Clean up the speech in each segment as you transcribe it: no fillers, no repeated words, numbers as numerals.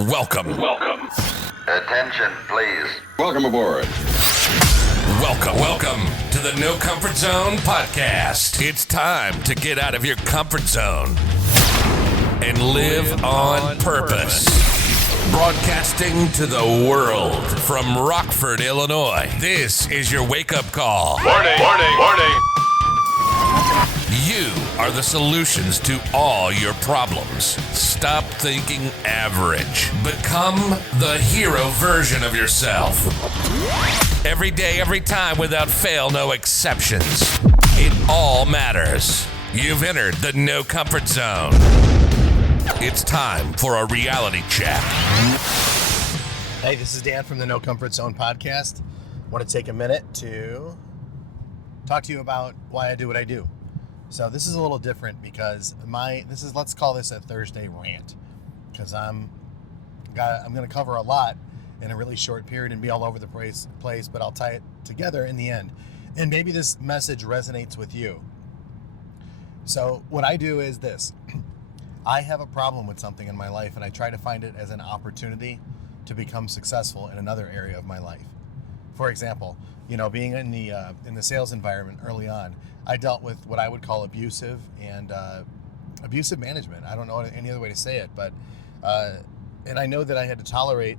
Welcome. Attention, please. Welcome aboard. Welcome to the No Comfort Zone podcast. It's time to get out of your comfort zone and live on purpose. Broadcasting to the world from Rockford, Illinois. This is your wake-up call. Warning. You are the solutions to all your problems. Stop thinking average. Become the hero version of yourself. Every day, every time, without fail, no exceptions. It all matters. You've entered the No Comfort Zone. It's time for a reality check. Hey, this is Dan from the No Comfort Zone podcast. I want to take a minute to talk to you about why I do what I do. So this is a little different because let's call this a Thursday rant, because I'm going to cover a lot in a really short period and be all over the place, but I'll tie it together in the end. And maybe this message resonates with you. So what I do is this. I have a problem with something in my life, and I try to find it as an opportunity to become successful in another area of my life. For example, being in the sales environment early on, I dealt with what I would call abusive management. I don't know any other way to say it, but and I know that I had to tolerate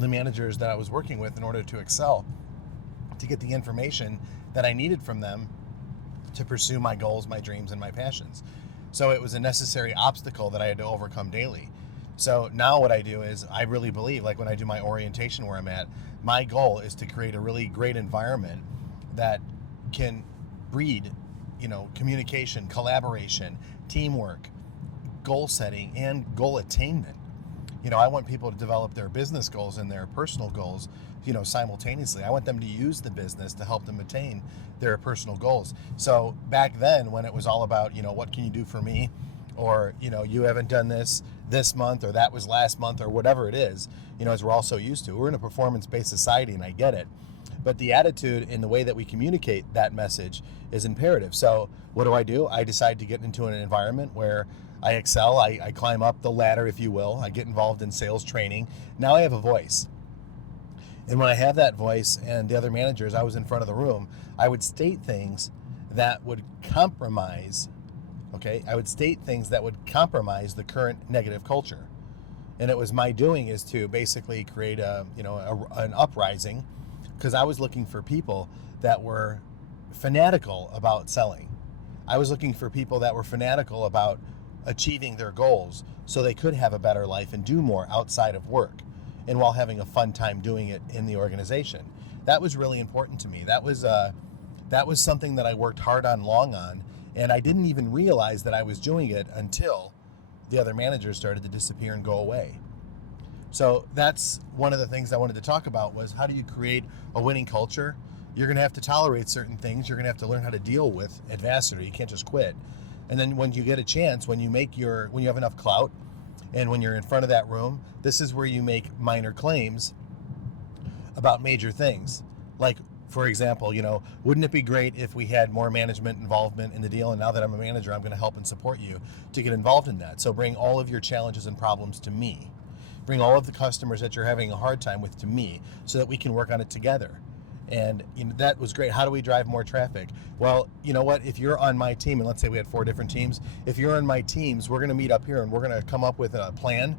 the managers that I was working with in order to excel, to get the information that I needed from them to pursue my goals, my dreams, and my passions. So it was a necessary obstacle that I had to overcome daily. So now what I do is I really believe, like when I do my orientation where I'm at, my goal is to create a really great environment that can breed, communication, collaboration, teamwork, goal setting, and goal attainment. I want people to develop their business goals and their personal goals, simultaneously. I want them to use the business to help them attain their personal goals. So back then, when it was all about, what can you do for me? Or, you haven't done this month, or that was last month, or whatever it is, as we're all so used to. We're in a performance-based society, and I get it. But the attitude and the way that we communicate that message is imperative. So what do? I decide to get into an environment where I excel. I climb up the ladder, if you will. I get involved in sales training. Now I have a voice. And when I have that voice and the other managers, I was in front of the room, I would state things that would compromise, the current negative culture. And it was my doing is to basically create an uprising, because I was looking for people that were fanatical about selling. I was looking for people that were fanatical about achieving their goals so they could have a better life and do more outside of work, and while having a fun time doing it in the organization. That was really important to me. That was something that I worked hard on, long on, and I didn't even realize that I was doing it until the other managers started to disappear and go away. So that's one of the things I wanted to talk about, was how do you create a winning culture? You're going to have to tolerate certain things. You're going to have to learn how to deal with adversity. You can't just quit. And then when you get a chance, when you have enough clout, and when you're in front of that room, this is where you make minor claims about major things. Like, for example, wouldn't it be great if we had more management involvement in the deal? And now that I'm a manager, I'm going to help and support you to get involved in that. So bring all of your challenges and problems to me. Bring all of the customers that you're having a hard time with to me, so that we can work on it together. And that was great. How do we drive more traffic? Well, you know what? If you're on my team, and let's say we had 4 different teams, if you're on my teams, we're going to meet up here and we're going to come up with a plan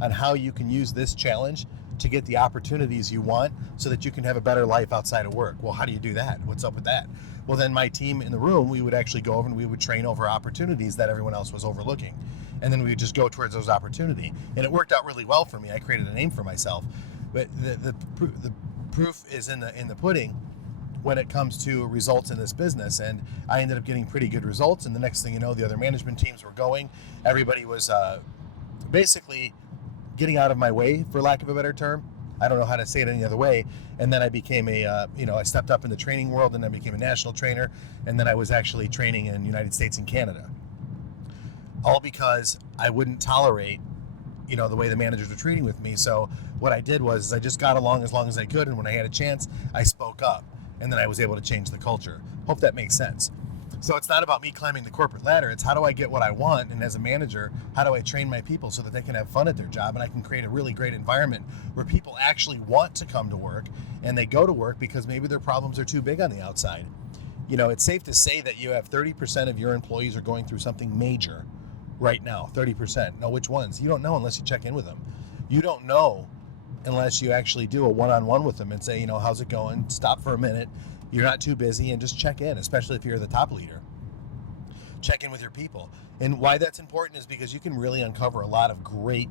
on how you can use this challenge to get the opportunities you want so that you can have a better life outside of work. Well, how do you do that? What's up with that? Well, then my team in the room, we would actually go over and we would train over opportunities that everyone else was overlooking. And then we would just go towards those opportunities. And it worked out really well for me. I created a name for myself. But the proof is in the pudding when it comes to results in this business. And I ended up getting pretty good results. And the next thing you know, the other management teams were going. Everybody was basically getting out of my way, for lack of a better term. I don't know how to say it any other way. And then I became I stepped up in the training world, and I became a national trainer. And then I was actually training in the United States and Canada. All because I wouldn't tolerate, the way the managers were treating with me. So what I did was I just got along as long as I could. And when I had a chance, I spoke up. And then I was able to change the culture. Hope that makes sense. So it's not about me climbing the corporate ladder. It's how do I get what I want? And as a manager, how do I train my people so that they can have fun at their job and I can create a really great environment where people actually want to come to work and they go to work because maybe their problems are too big on the outside. You know, it's safe to say that you have 30% of your employees are going through something major right now. 30%. Now, which ones? You don't know unless you check in with them. You don't know unless you actually do a one-on-one with them and say, you know, how's it going? Stop for a minute. You're not too busy, and just check in, especially if you're the top leader. Check in with your people. And why that's important is because you can really uncover a lot of great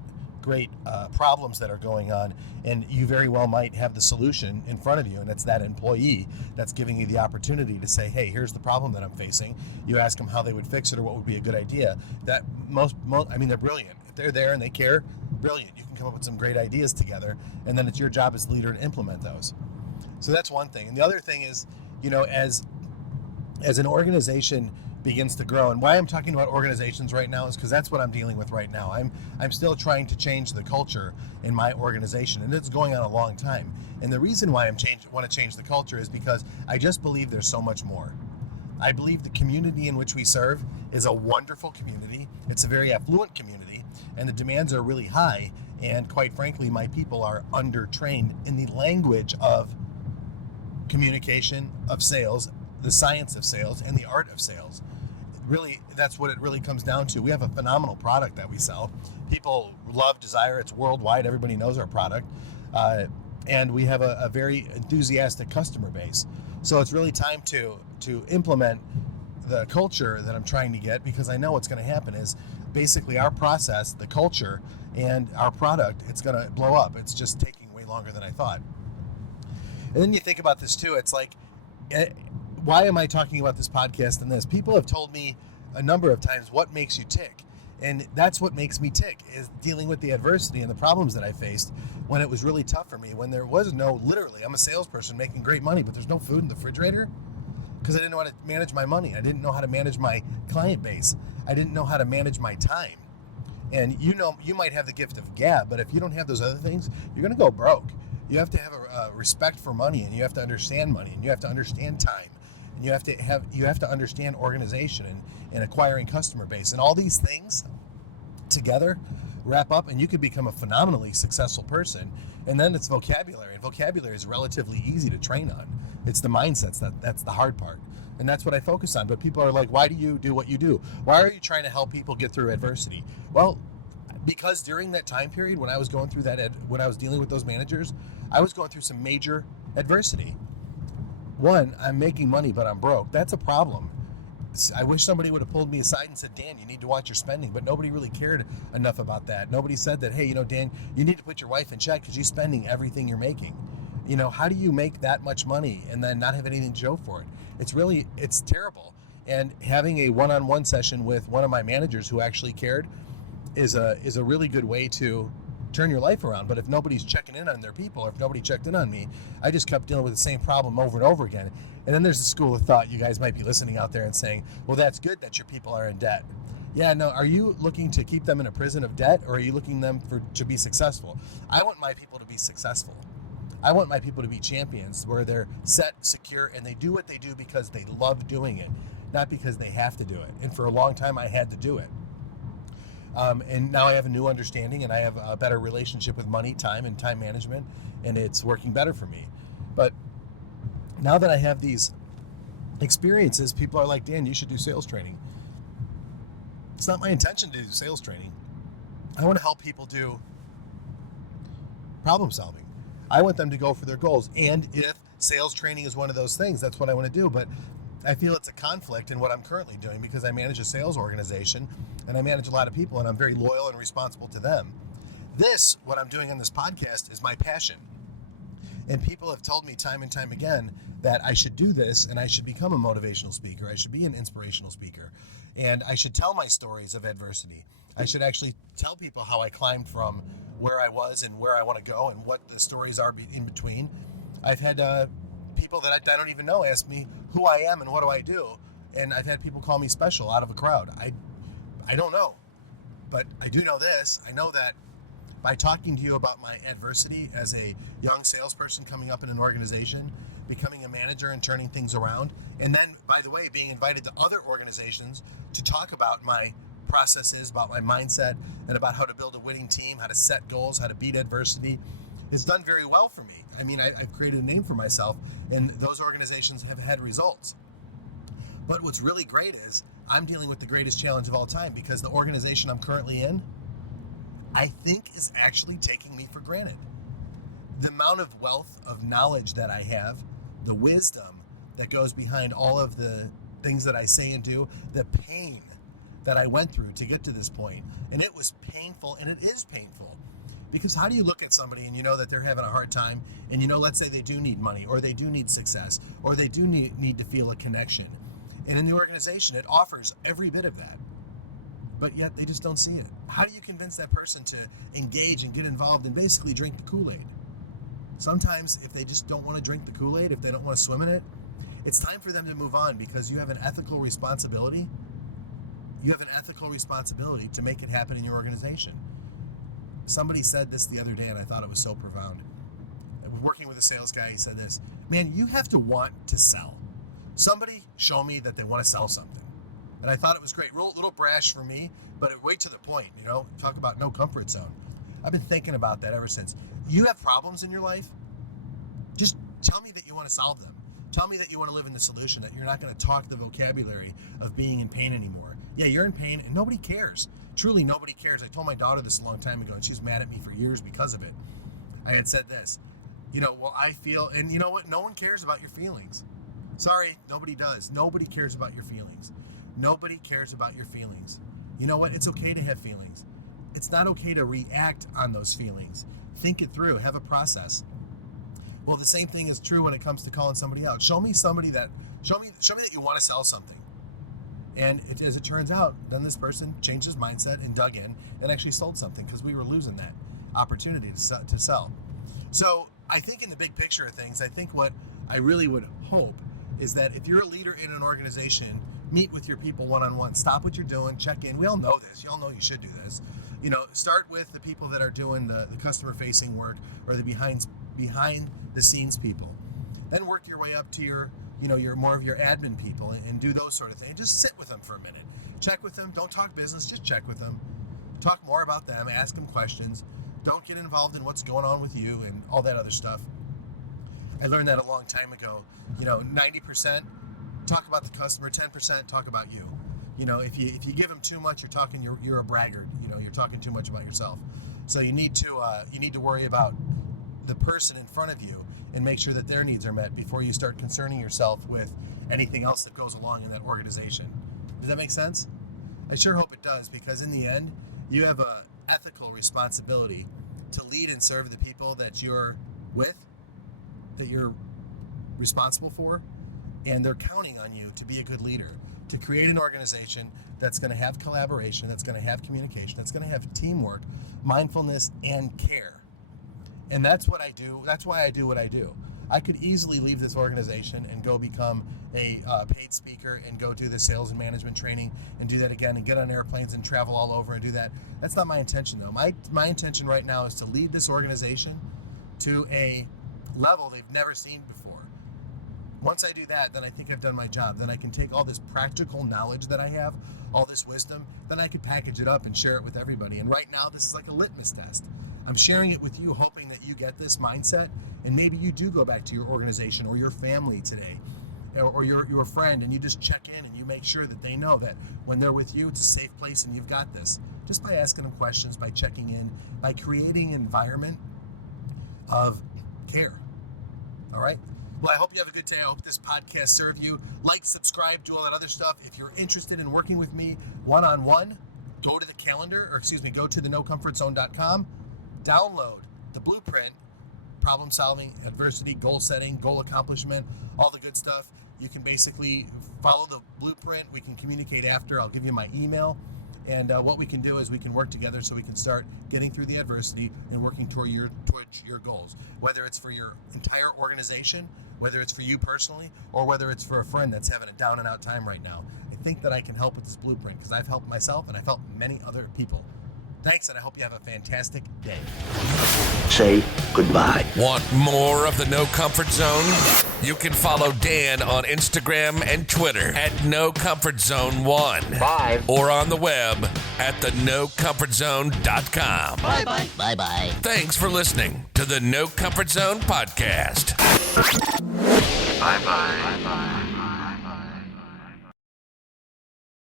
problems that are going on, and you very well might have the solution in front of you, and it's that employee that's giving you the opportunity to say, hey, here's the problem that I'm facing. You ask them how they would fix it or what would be a good idea. That they're brilliant. If they're there and they care, brilliant. You can come up with some great ideas together, and then it's your job as leader to implement those. So that's one thing. And the other thing is, you know, as an organization begins to grow, and why I'm talking about organizations right now is because that's what I'm dealing with right now. I'm still trying to change the culture in my organization, and it's going on a long time. And the reason why want to change the culture is because I just believe there's so much more. I believe the community in which we serve is a wonderful community. It's a very affluent community, and the demands are really high. And quite frankly, my people are undertrained in the language of communication, of sales, the science of sales, and the art of sales. Really, that's what it really comes down to. We have a phenomenal product that we sell. People love, desire, it's worldwide. Everybody knows our product. And we have a very enthusiastic customer base. So it's really time to implement the culture that I'm trying to get, because I know what's going to happen is basically our process, the culture, and our product, it's going to blow up. It's just taking way longer than I thought. And then you think about this too. It's like, why am I talking about this podcast and this? People have told me a number of times what makes you tick. And that's what makes me tick, is dealing with the adversity and the problems that I faced when it was really tough for me, when there was literally, I'm a salesperson making great money, but there's no food in the refrigerator because I didn't know how to manage my money. I didn't know how to manage my client base. I didn't know how to manage my time. And you might have the gift of gab, but if you don't have those other things, you're going to go broke. You have to have a respect for money, and you have to understand money, and you have to understand time, and you have to understand organization and acquiring customer base, and all these things together wrap up, and you could become a phenomenally successful person. And then it's vocabulary, and vocabulary is relatively easy to train on. It's the mindsets that's the hard part, and that's what I focus on. But people are like, why do you do what you do? Why are you trying to help people get through adversity? Well, because during that time period when I was going through when I was dealing with those managers, I was going through some major adversity. One, I'm making money, but I'm broke. That's a problem. I wish somebody would have pulled me aside and said, Dan, you need to watch your spending, but nobody really cared enough about that. Nobody said that, hey, Dan, you need to put your wife in check because you're spending everything you're making. How do you make that much money and then not have anything to show for it? It's terrible. And having a one-on-one session with one of my managers who actually cared is a really good way to turn your life around. But if nobody's checking in on their people, or if nobody checked in on me, I just kept dealing with the same problem over and over again. And then there's a school of thought, you guys might be listening out there and saying, well, that's good that your people are in debt. Yeah, no, are you looking to keep them in a prison of debt, or are you looking them to be successful? I want my people to be successful. I want my people to be champions, where they're set, secure, and they do what they do because they love doing it, not because they have to do it. And for a long time, I had to do it. And now I have a new understanding, and I have a better relationship with money, time, and time management, and it's working better for me. But now that I have these experiences, people are like, Dan, you should do sales training. It's not my intention to do sales training. I want to help people do problem solving. I want them to go for their goals. And if sales training is one of those things, that's what I want to do. But I feel it's a conflict in what I'm currently doing, because I manage a sales organization and I manage a lot of people, and I'm very loyal and responsible to them. What I'm doing on this podcast, is my passion. And people have told me time and time again that I should do this, and I should become a motivational speaker. I should be an inspirational speaker. And I should tell my stories of adversity. I should actually tell people how I climbed from where I was and where I want to go, and what the stories are in between. I've had people that I don't even know ask me who I am and what do I do. And I've had people call me special out of a crowd. I don't know. But I do know this. I know that by talking to you about my adversity as a young salesperson coming up in an organization, becoming a manager and turning things around, and then, by the way, being invited to other organizations to talk about my processes, about my mindset, and about how to build a winning team, how to set goals, how to beat adversity. It's done very well for me. I mean, I've created a name for myself, and those organizations have had results. But what's really great is I'm dealing with the greatest challenge of all time, because the organization I'm currently in, I think, is actually taking me for granted. The amount of wealth of knowledge that I have, the wisdom that goes behind all of the things that I say and do, the pain that I went through to get to this point. And it was painful, and it is painful. Because how do you look at somebody and you know that they're having a hard time, and you know, let's say they do need money, or they do need success, or they do need to feel a connection. And in the organization, it offers every bit of that. But yet they just don't see it. How do you convince that person to engage and get involved and basically drink the Kool-Aid? Sometimes if they just don't want to drink the Kool-Aid, if they don't want to swim in it, it's time for them to move on, because you have an ethical responsibility. You have an ethical responsibility to make it happen in your organization. Somebody said this the other day, and I thought it was so profound. Working with a sales guy, he said this: man, you have to want to sell. Somebody show me that they want to sell something. And I thought it was great. Little brash for me, but right to the point, you know, talk about no comfort zone. I've been thinking about that ever since. You have problems in your life? Just tell me that you want to solve them. Tell me that you want to live in the solution, that you're not going to talk the vocabulary of being in pain anymore. Yeah, you're in pain, and nobody cares. Truly, nobody cares. I told my daughter this a long time ago, and she's mad at me for years because of it. I had said this, you know, well, I feel, and you know what? No one cares about your feelings. Sorry, nobody does. Nobody cares about your feelings. Nobody cares about your feelings. You know what? It's okay to have feelings. It's not okay to react on those feelings. Think it through. Have a process. Well, the same thing is true when it comes to calling somebody out. Show me that you want to sell something. And as it turns out, then this person changed his mindset and dug in and actually sold something, because we were losing that opportunity to sell. So I think in the big picture of things, I think what I really would hope is that if you're a leader in an organization, meet with your people one-on-one. Stop what you're doing. Check in. We all know this. You all know you should do this. You know, start with the people that are doing the customer-facing work, or the behind-the-scenes people. Then work your way up to your more of your admin people, and do those sort of things. Just sit with them for a minute. Check with them. Don't talk business. Just check with them. Talk more about them. Ask them questions. Don't get involved in what's going on with you and all that other stuff. I learned that a long time ago. 90% talk about the customer, 10% talk about you. If you give them too much, you're a braggart. You're talking too much about yourself. So you need to worry about the person in front of you and make sure that their needs are met before you start concerning yourself with anything else that goes along in that organization. Does that make sense? I sure hope it does, because in the end, you have a ethical responsibility to lead and serve the people that you're with, that you're responsible for, and they're counting on you to be a good leader, to create an organization that's going to have collaboration, that's going to have communication, that's going to have teamwork, mindfulness, and care. And that's what I do. That's why I do what I do. I could easily leave this organization and go become a paid speaker and go do the sales and management training and do that again and get on airplanes and travel all over and do that. That's not my intention, though. My intention right now is to lead this organization to a level they've never seen before. Once I do that, then I think I've done my job. Then I can take all this practical knowledge that I have, all this wisdom, then I could package it up and share it with everybody. And right now, this is like a litmus test. I'm sharing it with you, hoping that you get this mindset, and maybe you do go back to your organization or your family today, or your friend, and you just check in and you make sure that they know that when they're with you, it's a safe place and you've got this. Just by asking them questions, by checking in, by creating an environment of care. All right? Well, I hope you have a good day. I hope this podcast served you. Like, subscribe, do all that other stuff. If you're interested in working with me one-on-one, go to the nocomfortzone.com. Download the blueprint, problem solving, adversity, goal setting, goal accomplishment, all the good stuff. You can basically follow the blueprint. We can communicate after. I'll give you my email. And what we can do is we can work together so we can start getting through the adversity and working towards your goals, whether it's for your entire organization, whether it's for you personally, or whether it's for a friend that's having a down and out time right now. I think that I can help with this blueprint because I've helped myself and I've helped many other people. Thanks, and I hope you have a fantastic day. Say goodbye. Want more of the No Comfort Zone? You can follow Dan on Instagram and Twitter at NoComfortZone1. Bye. Or on the web at thenocomfortzone.com. Bye-bye. Bye-bye. Thanks for listening to the No Comfort Zone podcast.